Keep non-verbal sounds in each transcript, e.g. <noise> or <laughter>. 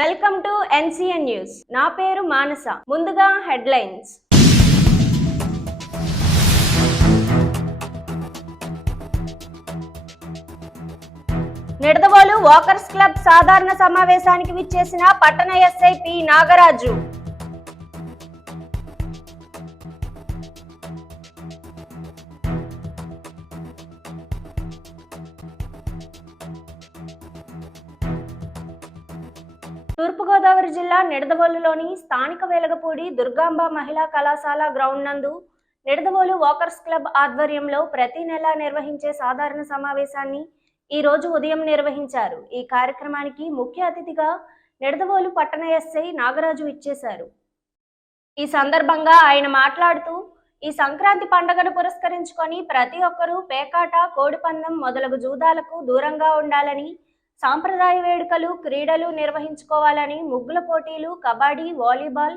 Welcome to NCN news. నా పేరు మానస. ముందుగా హెడ్లైన్స్. నిడదవోలు వాకర్స్ క్లబ్ సాధారణ సమావేశానికి విచ్చేసిన పట్టణ ఎస్ఐ పి నాగరాజు. తూర్పుగోదావరి జిల్లా నిడదవోలులోని స్థానిక వేలగపూడి దుర్గాంబ మహిళా కళాశాల గ్రౌండ్ నందు నిడదవోలు వాకర్స్ క్లబ్ ఆధ్వర్యంలో ప్రతి నెల నిర్వహించే సాధారణ సమావేశాన్ని ఈ రోజు ఉదయం నిర్వహించారు. ఈ కార్యక్రమానికి ముఖ్య అతిథిగా నిడదవోలు పట్టణ ఎస్ఐ నాగరాజు ఇచ్చేశారు. ఈ సందర్భంగా ఆయన మాట్లాడుతూ ఈ సంక్రాంతి పండుగను పురస్కరించుకొని ప్రతి ఒక్కరూ పేకాట కోడిపందం మొదలగు జూదాలకు దూరంగా ఉండాలని సాంప్రదాయ వేడుకలు క్రీడలు నిర్వహించుకోవాలని ముగ్గుల పోటీలు కబడ్డీ వాలీబాల్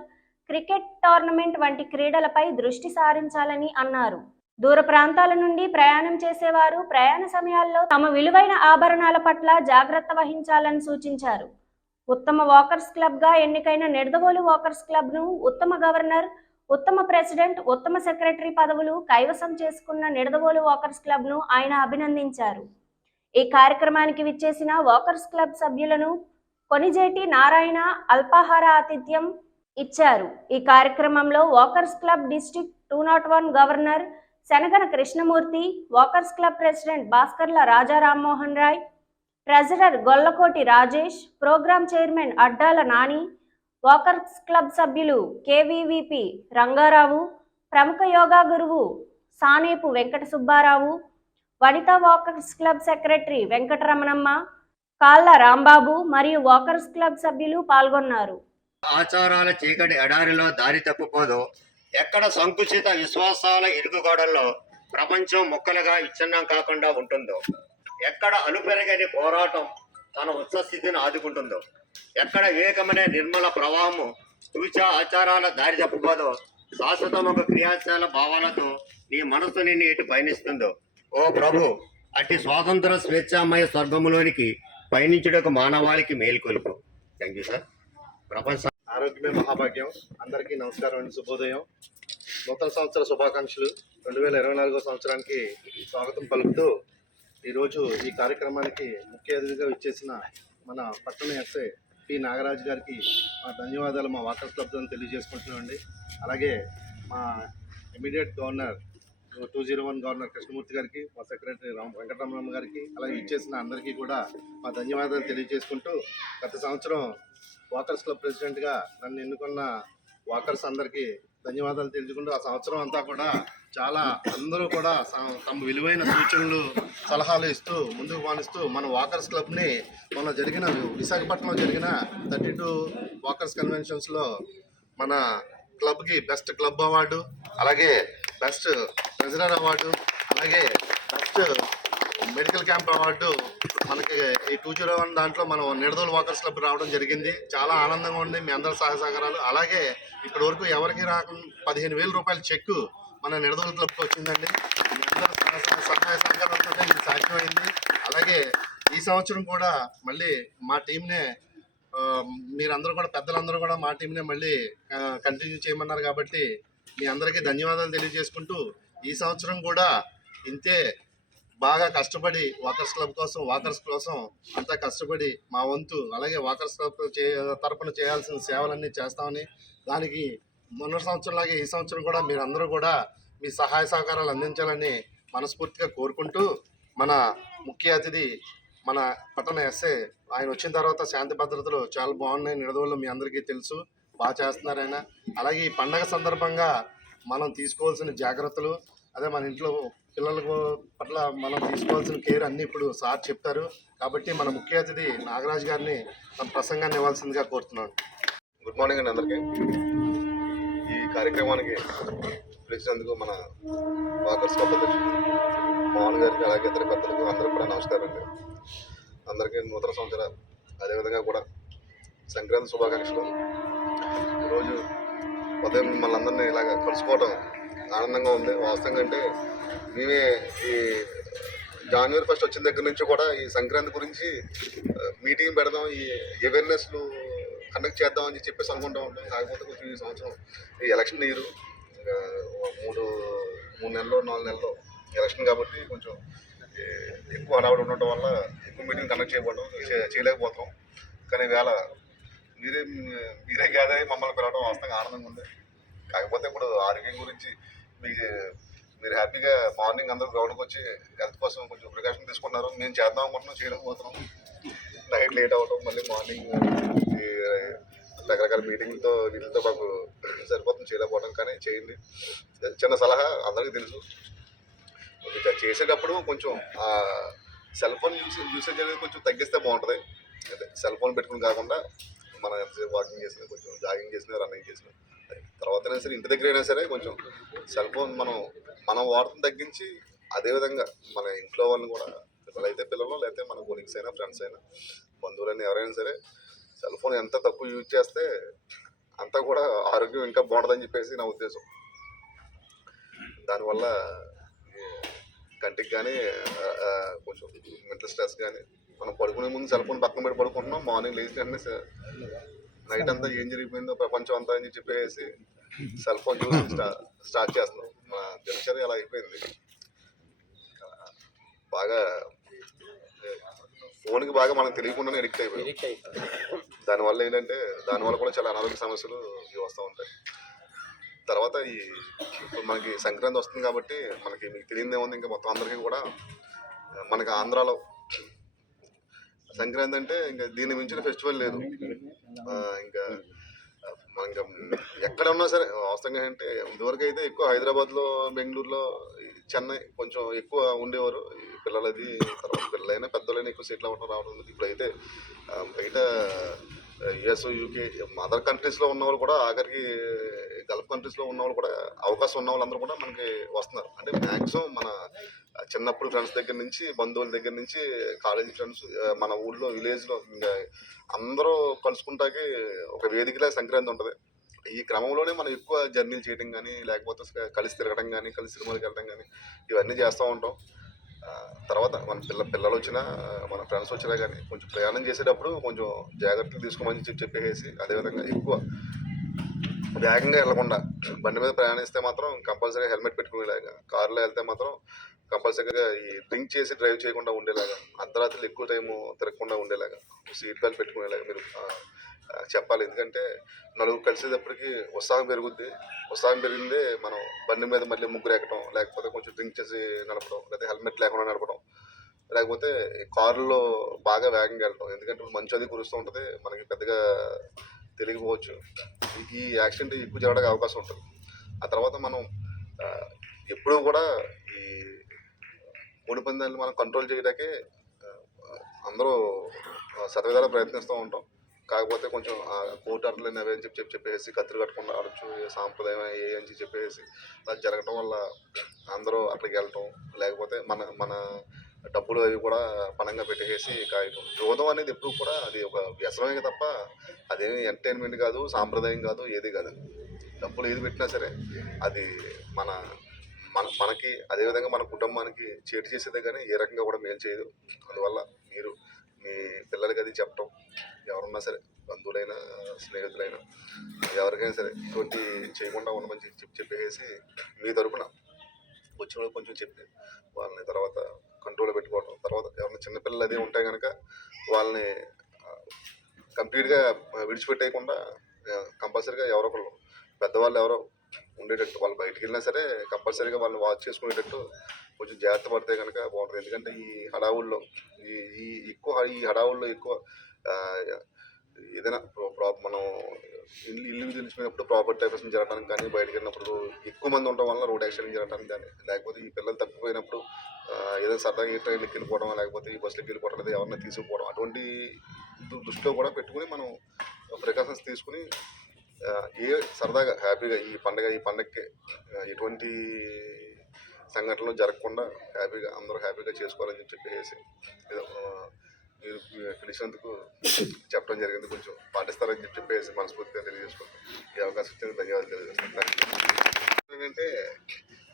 క్రికెట్ టోర్నమెంట్ వంటి క్రీడలపై దృష్టి సారించాలని అన్నారు. దూర ప్రాంతాల నుండి ప్రయాణం చేసేవారు ప్రయాణ సమయాల్లో తమ విలువైన ఆభరణాల పట్ల జాగ్రత్త వహించాలని సూచించారు. ఉత్తమ వాకర్స్ క్లబ్గా ఎన్నికైన నిడదవోలు వాకర్స్ క్లబ్ను ఉత్తమ గవర్నర్ ఉత్తమ ప్రెసిడెంట్ ఉత్తమ సెక్రటరీ పదవులు కైవసం చేసుకున్న నిడదవోలు వాకర్స్ క్లబ్ను ఆయన అభినందించారు. ఈ కార్యక్రమానికి విచ్చేసిన వాకర్స్ క్లబ్ సభ్యులను కొనిజేటి నారాయణ అల్పాహార ఆతిథ్యం ఇచ్చారు. ఈ కార్యక్రమంలో walkers club district two naught one governor Shanagana Krishnamurthy walkers club president Bhaskarla Raja Rammohan Roy treasurer Gollakoti Rajesh programme chairman Addala Nani walkers club సభ్యులు కేవీవీపీ రంగారావు ప్రముఖ యోగా గురువు Sanepu Venkata Subbarao Vanitha walkers club secretary Venkataramanamma Kalla Rambabu మరియు walkers club సభ్యులు పాల్గొన్నారు. ఆచారాల చీకటి ఎడారిలో దారి తప్పిపోదు. ఎక్కడ సంకుచిత విశ్వాసాల ఇరుకుగోడల్లో ప్రపంచం ముక్కలుగా విచ్ఛిన్నం కాకుండా ఉంటుందో? ఎక్కడ అలుపెరగని పోరాటం తన ఉత్సస్థితిని ఆదుకుంటుందో? ఎక్కడ వివేకమనే నిర్మల ప్రవాహము తుచా ఆచారాల దారి తప్పిపోదో? ఒక క్రియాశీల భావాలతో నీ మనసు నిన్ను ఇటు పయనిస్తుందో? ఓ ప్రభు అట్టి స్వాతంత్ర స్వేచ్ఛామయ స్వర్గములోనికి పయనించుటకు మానవాళికి మేల్కొలుపు. థ్యాంక్ యూ సార్ ప్రపంచ ఆరోగ్యమే మహాభాగ్యం. అందరికీ నమస్కారం అండి శుభోదయం. నూతన సంవత్సర శుభాకాంక్షలు. రెండు వేల ఇరవై నాలుగో సంవత్సరానికి స్వాగతం పలుకుతూ ఈరోజు ఈ కార్యక్రమానికి ముఖ్య అతిథిగా ఇచ్చేసిన మన పట్టణ ఎస్ఐ పి. నాగరాజు గారికి మా ధన్యవాదాలు మా వాటర్ క్లబ్ ద్వారా తెలియజేసుకుంటున్నామండి. అలాగే మా immediate governor two zero one governor Krishnamurthy గారికి మా సెక్రటరీ రామ్ వెంకటరమణ గారికి అలాగే ఇచ్చేసిన అందరికీ కూడా మా ధన్యవాదాలు తెలియజేసుకుంటూ గత సంవత్సరం వాకర్స్ క్లబ్ ప్రెసిడెంట్గా నన్ను ఎన్నుకున్న వాకర్స్ అందరికీ ధన్యవాదాలు తెలుసుకుంటూ ఆ సంవత్సరం అంతా కూడా చాలా అందరూ కూడా తమ విలువైన సూచనలు సలహాలు ఇస్తూ ముందుకు మానిస్తూ మన వాకర్స్ క్లబ్ని మొన్న జరిగిన విశాఖపట్నంలో జరిగిన థర్టీ టూ వాకర్స్ కన్వెన్షన్స్లో మన క్లబ్కి బెస్ట్ క్లబ్ అవార్డు అలాగే బెస్ట్ ట్రెజరర్ అవార్డు అలాగే బెస్ట్ మెడికల్ క్యాంప్ అవార్డు మనకి ఈ టూ జీరో వన్ దాంట్లో మనం నిడదోలు వాకర్స్ క్లబ్ రావడం జరిగింది. చాలా ఆనందంగా ఉంది మీ అందరి సహసహకారాలు సహకారాలు అలాగే ఇప్పటి వరకు ఎవరికి రాకుండా పదిహేను వేల రూపాయల చెక్కు మన నిడదోలు క్లబ్కి వచ్చిందండి. మీ అందరి సహాయ సహకారాలతో ఇది సాధ్యమైంది. అలాగే ఈ సంవత్సరం కూడా మళ్ళీ మా టీంనే మీరందరూ కూడా పెద్దలందరూ కూడా మా టీంనే మళ్ళీ కంటిన్యూ చేయమన్నారు కాబట్టి మీ అందరికీ ధన్యవాదాలు తెలియజేసుకుంటూ ఈ సంవత్సరం కూడా ఇంతే బాగా కష్టపడి వాకర్స్ క్లబ్ కోసం వాకర్స్ కోసం అంతా కష్టపడి మా వంతు అలాగే వాకర్స్ క్లబ్ చే తరపున చేయాల్సిన సేవలన్నీ చేస్తామని దానికి మొన్న సంవత్సరంలాగే ఈ సంవత్సరం కూడా మీరందరూ కూడా మీ సహాయ సహకారాలు అందించాలని మనస్ఫూర్తిగా కోరుకుంటూ మన ముఖ్య అతిథి మన పట్టణ ఎస్ఏ ఆయన వచ్చిన తర్వాత శాంతి భద్రతలు చాలా బాగున్నాయి నిడదవులు మీ అందరికీ తెలుసు బాగా చేస్తున్నారు ఆయన అలాగే ఈ పండగ సందర్భంగా మనం తీసుకోవాల్సిన జాగ్రత్తలు అదే మన ఇంట్లో పిల్లలకు పట్ల మనం తీసుకోవాల్సిన కేర్ అన్నీ ఇప్పుడు సార్ చెప్తారు. కాబట్టి మన ముఖ్య అతిథి నాగరాజు గారిని తన ప్రసంగాన్ని ఇవ్వాల్సిందిగా కోరుతున్నాను. గుడ్ మార్నింగ్ అండి అందరికీ. ఈ కార్యక్రమానికి పిలిచినందుకు మన వాకర్స్ క్లబ్ అధ్యక్షుడు మోహన్ గారికి అలాగే ఇతర పెద్దలకు అందరూ కూడా నమస్కారం అండి. అందరికీ నూతన సంవత్సరాలు అదేవిధంగా కూడా సంక్రాంతి శుభాకాంక్షలు. ఈరోజు ఉదయం మనందరినీ ఇలాగ కలుసుకోవడం ఆనందంగా ఉంది. వాస్తవంగా అంటే మేమే ఈ జనవరి ఫస్ట్ వచ్చిన దగ్గర నుంచి కూడా ఈ సంక్రాంతి గురించి మీటింగ్ పెడదాం ఈ అవేర్నెస్లు కండక్ట్ చేద్దామని చెప్పేసి అనుకుంటా ఉంటాం. కాకపోతే కొంచెం ఈ సంవత్సరం ఈ ఎలక్షన్ ఇయర్ మూడు మూడు నెలలు నాలుగు నెలలు ఎలక్షన్ కాబట్టి కొంచెం ఎక్కువ హడావుడి ఉండటం వల్ల ఎక్కువ మీటింగ్ కండక్ట్ చేయకపోవడం చేయలేకపోతాం. కానీ వేళ మీరే మీరే గ్యాదర్ అయ్యి మమ్మల్ని పిలవడం వాస్తవంగా ఆనందంగా ఉంది. కాకపోతే ఇప్పుడు ఆరోగ్యం గురించి మీకు మీరు హ్యాపీగా మార్నింగ్ అందరూ గ్రౌండ్కి వచ్చి హెల్త్ కోసం కొంచెం ప్రికాషన్ తీసుకున్నారు. మేము చేద్దాం అనుకుంటున్నాం చేయలేకపోతున్నాం నైట్ లేట్ అవ్వడం మళ్ళీ మార్నింగ్ రకరకాల మీటింగ్తో వీళ్ళతో మాకు సరిపోతుంది చేయలేకపోవడం. కానీ చేయండి. చిన్న సలహా అందరికీ తెలుసు. చేసేటప్పుడు కొంచెం సెల్ ఫోన్ యూస్ యూసేజ్ అనేది కొంచెం తగ్గిస్తే బాగుంటుంది. అదే సెల్ ఫోన్ పెట్టుకుని కాకుండా మనం ఎంతసేపు వాకింగ్ చేసినా కొంచెం జాగింగ్ చేసినా రన్నింగ్ చేసినా తర్వాతైనా సరే ఇంటి దగ్గర అయినా సరే కొంచెం సెల్ ఫోన్ మనం మనం వాడటం తగ్గించి అదేవిధంగా మన ఇంట్లో వాళ్ళని కూడా పిల్లలైతే పిల్లలు లేకపోతే మన కొలీగ్స్ అయినా ఫ్రెండ్స్ అయినా బంధువులైనా ఎవరైనా సరే సెల్ ఫోన్ ఎంత తక్కువ యూజ్ చేస్తే అంతా కూడా ఆరోగ్యం ఇంకా బాగుంటుందని చెప్పేసి నా ఉద్దేశం. దానివల్ల కంటికి కానీ కొంచెం మెంటల్ స్ట్రెస్ కానీ మనం పడుకునే ముందు సెల్ ఫోన్ పక్కన పెట్టి పడుకుంటున్నాం మార్నింగ్ లేచిన వెంటనే నైట్ అంతా ఏం జరిగిపోయిందో ప్రపంచం అంతా అని చెప్పేసి సెల్ ఫోన్ చూసి <laughs> స్టా స్టార్ట్ చేస్తున్నాం. మన దినచర్య అలా అయిపోయింది. బాగా ఫోన్కి బాగా మనకు తెలియకుండానే ఎడిక్ట్ అయిపోయింది దానివల్ల ఏంటంటే దానివల్ల కూడా చాలా అనారోగ్య సమస్యలు ఇవి వస్తూ ఉంటాయి. తర్వాత ఈ ఇప్పుడు మనకి సంక్రాంతి వస్తుంది కాబట్టి మనకి మీకు తెలియదే ఉంది. ఇంకా మొత్తం అందరికీ కూడా మనకి ఆంధ్రాలో సంక్రాంతి అంటే ఇంకా దీని మించిన ఫెస్టివల్ లేదు ఇంకా మన ఇంకా ఎక్కడ ఉన్నా సరే వాస్తవంగా అంటే ఇదివరకు అయితే ఎక్కువ హైదరాబాద్లో బెంగళూరులో చెన్నై కొంచెం ఎక్కువ ఉండేవారు ఈ పిల్లలది తర్వాత పిల్లలైనా పెద్దలైనా ఎక్కువ సీట్లు అవ్వడం రావడం ఉంది. ఇప్పుడైతే బయట యుఎస్ యూకే అదర్ కంట్రీస్లో ఉన్న వాళ్ళు కూడా ఆఖరికి గల్ఫ్ కంట్రీస్లో ఉన్న వాళ్ళు కూడా అవకాశం ఉన్న వాళ్ళందరూ కూడా మనకి వస్తున్నారు. అంటే మ్యాక్సిమం మన చిన్నప్పుడు ఫ్రెండ్స్ దగ్గర నుంచి బంధువుల దగ్గర నుంచి కాలేజీ ఫ్రెండ్స్ మన ఊళ్ళో విలేజ్లో ఇంకా అందరూ కలుసుకుంటాకి ఒక వేదికలా సంక్రాంతి ఉంటుంది. ఈ క్రమంలోనే మనం ఎక్కువ జర్నీలు చేయడం కానీ లేకపోతే కలిసి తిరగడం కానీ కలిసి సినిమాలకు వెళ్ళడం కానీ ఇవన్నీ చేస్తూ ఉంటాం. తర్వాత మన పిల్ల పిల్లలు వచ్చినా మన ఫ్రెండ్స్ వచ్చినా కానీ కొంచెం ప్రయాణం చేసేటప్పుడు కొంచెం జాగ్రత్తలు తీసుకోమని చెప్పి చెప్పేసి అదేవిధంగా ఎక్కువ వేగంగా వెళ్ళకుండా బండి మీద ప్రయాణిస్తే మాత్రం కంపల్సరీగా హెల్మెట్ పెట్టుకునేలాగా. కారులో వెళ్తే మాత్రం కంపల్సరీగా ఈ డ్రింక్ చేసి డ్రైవ్ చేయకుండా ఉండేలాగా. అర్ధరాత్రులు ఎక్కువ టైము తిరగకుండా ఉండేలాగా. సీట్ బెల్ట్ పెట్టుకునేలాగా మీరు చెప్పాలి. ఎందుకంటే నలుగురు కలిసేటప్పటికి ఉత్సాహం పెరుగుద్ది. ఉత్సాహం పెరిగిందే మనం బండి మీద మళ్ళీ ముగ్గురు ఎక్కడం లేకపోతే కొంచెం డ్రింక్ చేసి నడపడం లేకపోతే హెల్మెట్ లేకుండా నడపడం లేకపోతే కారులో బాగా వేగంగా వెళ్ళడం ఎందుకంటే మంచి మంచు అది కురుస్తూ ఉంటుంది. మనకి పెద్దగా తెలియకపోవచ్చు ఈ యాక్సిడెంట్ ఎక్కువ జరగడానికి అవకాశం ఉంటుంది. ఆ తర్వాత మనం ఎప్పుడూ కూడా ఈ కోడి పందాలను మనం కంట్రోల్ చేయడానికే అందరూ ఆ, ప్రయత్నిస్తూ ఉంటాం. కాకపోతే కొంచెం కోర్టు అర్లని అవి అని చెప్పి చెప్పి చెప్పేసి కత్తిరి కట్టుకుండా ఆడొచ్చు ఏ సాంప్రదాయం ఏ అని చెప్పి చెప్పేసి అలా జరగటం వల్ల అందరూ అక్కడికి వెళ్ళటం లేకపోతే మన మన డబ్బులు అవి కూడా పణంగా పెట్టేసి జోదం అనేది ఎప్పుడు కూడా అది ఒక వ్యసనమే తప్ప అదేమి ఎంటర్టైన్మెంట్ కాదు సాంప్రదాయం కాదు ఏది కాదు. డబ్బులు ఏది పెట్టినా సరే అది మన మన మనకి అదేవిధంగా మన కుటుంబానికి చేటు చేసేదే కానీ ఏ రకంగా కూడా మేలు చేయదు. అందువల్ల మీరు మీ పిల్లలకి అది చెప్పటం ఎవరున్నా సరే బంధువులైనా స్నేహితులైనా ఎవరికైనా సరే ఇటువంటి చేయకుండా ఉండమని చెప్పి చెప్పేసి మీ తరపున వచ్చిన కొంచెం చెప్పి వాళ్ళని తర్వాత కంట్రోల్ పెట్టుకోవడం తర్వాత ఎవరైనా చిన్నపిల్లలు అదే ఉంటే కనుక వాళ్ళని కంప్లీట్గా విడిచిపెట్టేయకుండా కంపల్సరీగా ఎవరో ఒకరు పెద్దవాళ్ళు ఎవరో ఉండేటట్టు వాళ్ళు బయటికి వెళ్ళినా సరే కంపల్సరీగా వాళ్ళని వాచ్ చేసుకునేటట్టు కొంచెం జాగ్రత్త పడితే కనుక బాగుంటుంది. ఎందుకంటే ఈ హడావుల్లో ఈ ఈ ఎక్కువ ఈ హడావుల్లో ఎక్కువ ఏదైనా మనం ఇల్లు ఇల్లు తెలిసిపోయినప్పుడు ప్రాపర్టీ టైపర్స్ జరగడానికి కానీ బయటకు వెళ్ళినప్పుడు ఎక్కువ మంది ఉండడం వల్ల రోడ్ యాక్సిడెంట్ జరగడానికి కానీ లేకపోతే ఈ పిల్లలు తప్పిపోయినప్పుడు ఆ, ఏదో సరదాగా ఈ ట్రైన్కి వెళ్ళిపోవడం లేకపోతే ఈ బస్సులకు వెళ్ళిపోవడం లేదా ఎవరిని తీసుకుపోవడం అటువంటి దు- దృష్టిలో కూడా పెట్టుకుని మనం ప్రికాషన్స్ తీసుకుని ఏ సరదాగా హ్యాపీగా ఈ పండగ ఈ పండగకి ఎటువంటి సంఘటనలు జరగకుండా హ్యాపీగా అందరూ హ్యాపీగా చేసుకోవాలని చెప్పి చెప్పేసి ఏదో, మీరు పిలిచినందుకు చెప్పడం జరిగింది. కొంచెం పాటిస్తారని చెప్పి చెప్పేసి మనస్ఫూర్తిగా తెలియజేసుకుంటాం ఈ అవకాశం ఇచ్చేందుకు ధన్యవాదాలు తెలియజేస్తాను. ఏంటంటే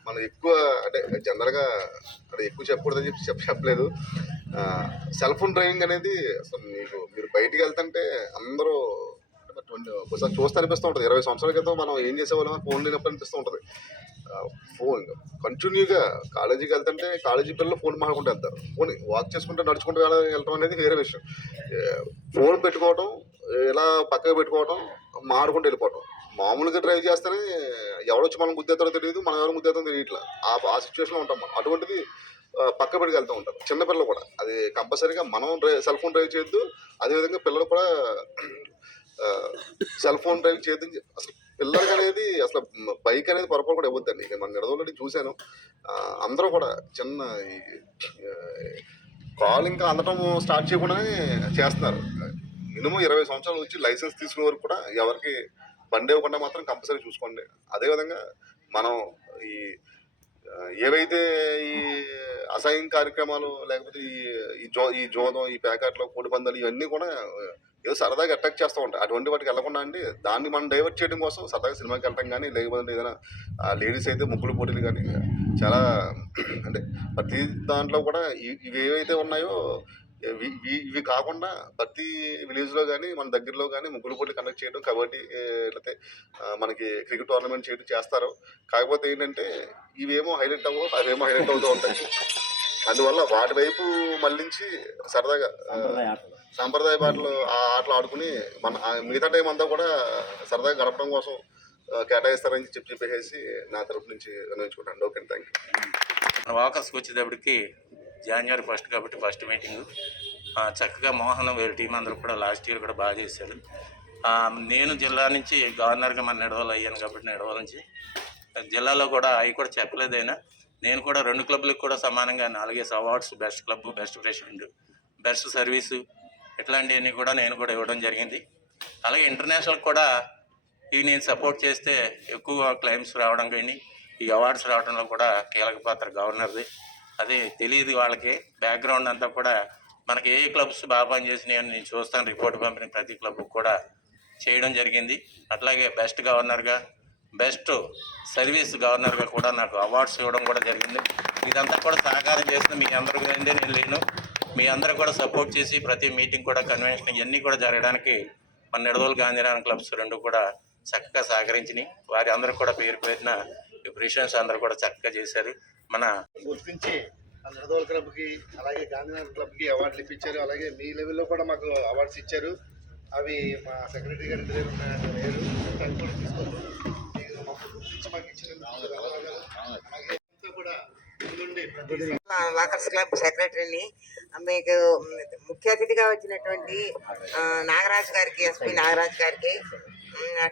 మనం ఎక్కువ అంటే జనరల్గా అంటే ఎక్కువ చెప్పకూడదని చెప్పి చెప్ప చెప్పలేదు. సెల్ ఫోన్ డ్రైవింగ్ అనేది అసలు మీకు మీరు బయటికి వెళ్తుంటే అందరూ అంటే ఒకసారి చూస్తే అనిపిస్తూ ఉంటుంది. ఇరవై సంవత్సరాల క్రితం మనం ఏం చేసేవాళ్ళం ఫోన్ లేనప్పుడు అనిపిస్తూ ఉంటుంది. ఫోన్. కంటిన్యూగా కాలేజీకి వెళ్తుంటే కాలేజీ పిల్లలు ఫోన్ మాట్లాడుకుంటూ వెళ్తారు. ఫోన్ వాక్ చేసుకుంటూ నడుచుకుంటూ వెళ్ళడం అనేది వేరే విషయం. ఫోన్ పెట్టుకోవడం ఇలా పక్కకు పెట్టుకోవడం మాడుకుంటూ వెళ్ళిపోవడం మామూలుగా డ్రైవ్ చేస్తేనే ఎవడొచ్చి మనం గుద్దేస్తాడో తెలియదు మనం ఎవరు గుద్దేస్తాడో తెలియట్లా. ఆ ఆ సిచ్యువేషన్లో ఉంటాం మనం. అటువంటిది పక్క పెట్టుకు వెళ్తూ ఉంటారు చిన్నపిల్లలు కూడా. అది కంపల్సరీగా మనం డ్రైవ్ సెల్ ఫోన్ డ్రైవ్ చేయొద్దు. అదేవిధంగా పిల్లలు కూడా సెల్ ఫోన్ డ్రైవ్ చేయొద్దు అసలు పిల్లలకి అనేది అసలు బైక్ అనేది పొరపాటు కూడా ఇవ్వద్దండి ఇక మన నిడదోళ్ళని చూశాను. అందరూ కూడా చిన్న ఈ కాల్ ఇంకా అందటం స్టార్ట్ చేయకుండానే చేస్తున్నారు. మినిమం ఇరవై సంవత్సరాలు వచ్చి లైసెన్స్ తీసుకునే వరకు కూడా ఎవరికి బండి ఇవ్వకుండా మాత్రం కంపల్సరీ చూసుకోండి. అదేవిధంగా మనం ఈ ఏవైతే ఈ అసహ్యం కార్యక్రమాలు లేకపోతే ఈ ఈ జో ఈ జోదం ఈ ప్యాకెట్లో కోడి పందాలు ఇవన్నీ కూడా ఏదో సరదాగా అటాక్ చేస్తూ ఉంటాయి అటువంటి వాటికి వెళ్ళకుండా అండి దాన్ని మనం డైవర్ట్ చేయడం కోసం సరదాగా సినిమాకి వెళ్ళటం కానీ లేకపోతే ఏదైనా లేడీస్ అయితే ముగ్గులు పోటీలు కానీ చాలా అంటే ప్రతి దాంట్లో కూడా ఇవి ఏవైతే ఉన్నాయో ఇవి కాకుండా ప్రతి విలేజ్లో కానీ మన దగ్గరలో కానీ ముగ్గులు పోటీలు కండక్ట్ చేయడం కబడ్డీ లేకపోతే మనకి క్రికెట్ టోర్నమెంట్ చేయడం చేస్తారు. కాకపోతే ఏంటంటే ఇవేమో హైలైట్ అవ్వవు అవేమో హైలైట్ అవుతూ ఉంటాయి. అందువల్ల వాటి వైపు మళ్ళించి సరదాగా సాంప్రదాయ ఆటలు. ఆ ఆటలు ఆడుకుని మన ఆ మిగతా టైం అంతా కూడా సరదాగా గడపడం కోసం కేటాయిస్తారని చెప్పి చెప్పేసి నా తరపు నుంచి వినియోగించుకుంటాను ఓకే థ్యాంక్ యూ వాకర్స్కి వచ్చేటప్పటికి జనవరి ఫస్ట్ కాబట్టి ఫస్ట్ మీటింగ్. చక్కగా మోహన్ వీళ్ళ టీం అందరూ కూడా లాస్ట్ ఇయర్ కూడా బాగా చేశారు. ఆ, నేను జిల్లా నుంచి గవర్నర్గా మన నిడవలు అయ్యాను కాబట్టి నిడవల నుంచి జిల్లాలో కూడా అవి కూడా చెప్పలేదైనా నేను కూడా రెండు క్లబ్లకు కూడా సమానంగా నాలుగేసి awards best club best president best service ఇట్లాంటివన్నీ కూడా నేను కూడా ఇవ్వడం జరిగింది. అలాగే ఇంటర్నేషనల్ కూడా ఇవి నేను సపోర్ట్ చేస్తే ఎక్కువ క్లైమ్స్ రావడం కానీ ఈ అవార్డ్స్ రావడంలో కూడా కీలక పాత్ర గవర్నర్ది. అది తెలియదు వాళ్ళకి. బ్యాక్గ్రౌండ్ అంతా కూడా మనకి ఏ క్లబ్స్ బాగా పనిచేసినాయి అని నేను చూస్తాను. రిపోర్ట్ పంపిన ప్రతి క్లబ్ కూడా చేయడం జరిగింది. అట్లాగే బెస్ట్ గవర్నర్గా బెస్ట్ సర్వీస్ గవర్నర్గా కూడా నాకు అవార్డ్స్ ఇవ్వడం కూడా జరిగింది. ఇదంతా కూడా సహకారం చేసిన మీ అందరూ కదండి నేను లేను. మీ అందరూ కూడా సపోర్ట్ చేసి ప్రతి మీటింగ్ కూడా కన్వెన్షన్ ఇవన్నీ కూడా జరగడానికి మన నిడదోలు గాంధీరాన్ క్లబ్స్ రెండు కూడా చక్కగా సహకరించినాయి. వారి అందరూ కూడా పేరు పేరున ప్రిషన్స్ అందరూ కూడా చక్కగా చేశారు. మన గుర్తించి ఆ నిడదోల్ క్లబ్కి అలాగే గాంధీనగర్ క్లబ్కి అవార్డులు ఇప్పించారు. అలాగే మీ లెవెల్లో కూడా మాకు అవార్డ్స్ ఇచ్చారు. అవి మా సెక్రటరీ గారి లేరు. వాకర్స్ క్లబ్ సెక్రటరీని మీకు ముఖ్య అతిథిగా వచ్చినటువంటి నాగరాజు గారికి ఎస్పి నాగరాజు గారికి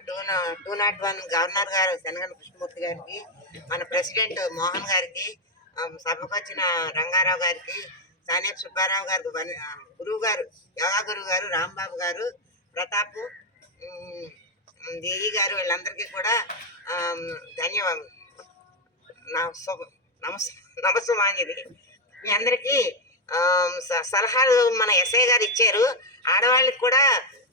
టూ నా- టూ నాట్ వన్ గవర్నర్ గారు శనగన కృష్ణమూర్తి గారికి మన ప్రెసిడెంట్ మోహన్ గారికి సభకు వచ్చిన రంగారావు గారికి సానేపు సుబ్బారావు గారికి వన్- గురువు గారు యోగా గురువు గారు రాంబాబు గారు ప్రతాప్ దేవి గారు వీళ్ళందరికీ కూడా ధన్యవాదాలు నమస్ నమస్సుమాంజలి మీ అందరికీ సలహాలు మన ఎస్ఐ గారు ఇచ్చారు ఆడవాళ్ళకి కూడా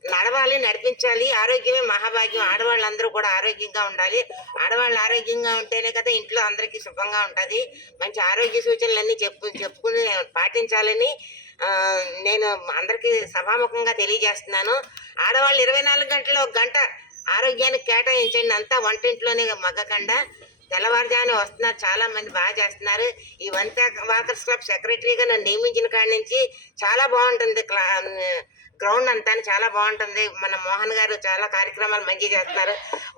నడవాలి నడిపించాలి ఆరోగ్యమే మహాభాగ్యం ఆడవాళ్ళందరూ కూడా ఆరోగ్యంగా ఉండాలి ఆడవాళ్ళు ఆరోగ్యంగా ఉంటేనే కదా ఇంట్లో అందరికీ శుభంగా ఉంటుంది మంచి ఆరోగ్య సూచనలన్నీ చెప్పు చెప్పుకుని పాటించాలని నేను అందరికీ సభాముఖంగా తెలియజేస్తున్నాను ఆడవాళ్ళు ఇరవై నాలుగు గంటలు ఒక గంట ఆరోగ్యానికి కేటాయించండి. అంతా వంటింట్లోనే మగ్గకుండా తెల్లవారుజామున వస్తున్నారు. చాలా మంది బాగా చేస్తున్నారు. ఈ వనితా వాకర్స్ క్లబ్ సెక్రటరీగా నన్ను నియమించిన కాడి నుంచి చాలా బాగుంటుంది. క్లా గ్రౌండ్ అంతా చాలా బాగుంటుంది. మన మోహన్ గారు చాలా కార్యక్రమాలు మంచిగా చేస్తున్నారు.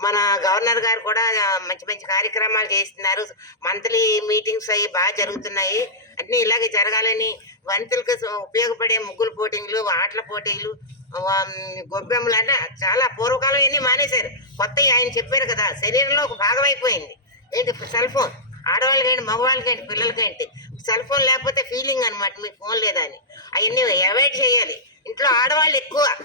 మన గవర్నర్ గారు కూడా మంచి మంచి కార్యక్రమాలు చేస్తున్నారు. మంత్లీ మీటింగ్స్ అవి బాగా జరుగుతున్నాయి. అన్నీ ఇలాగే జరగాలని వంతులకు ఉపయోగపడే ముగ్గులు పోటీలు ఆటల పోటీలు గొబ్బెమ్మలు అంటే చాలా పూర్వకాలం ఇవన్నీ మానేశారు. కొత్త ఆయన చెప్పారు కదా శరీరంలో ఒక భాగం అయిపోయింది. ఏంటి సెల్ ఫోన్? ఆడవాళ్ళకి ఏంటి మగవాళ్ళకి ఏంటి పిల్లలకి ఏంటి? సెల్ ఫోన్ లేకపోతే ఫీలింగ్ అనమాట మీకు ఫోన్ లేదా అని అవన్నీ అవాయిడ్ చేయాలి. ఇంట్లో ఆడవాళ్ళు ఎక్కువ.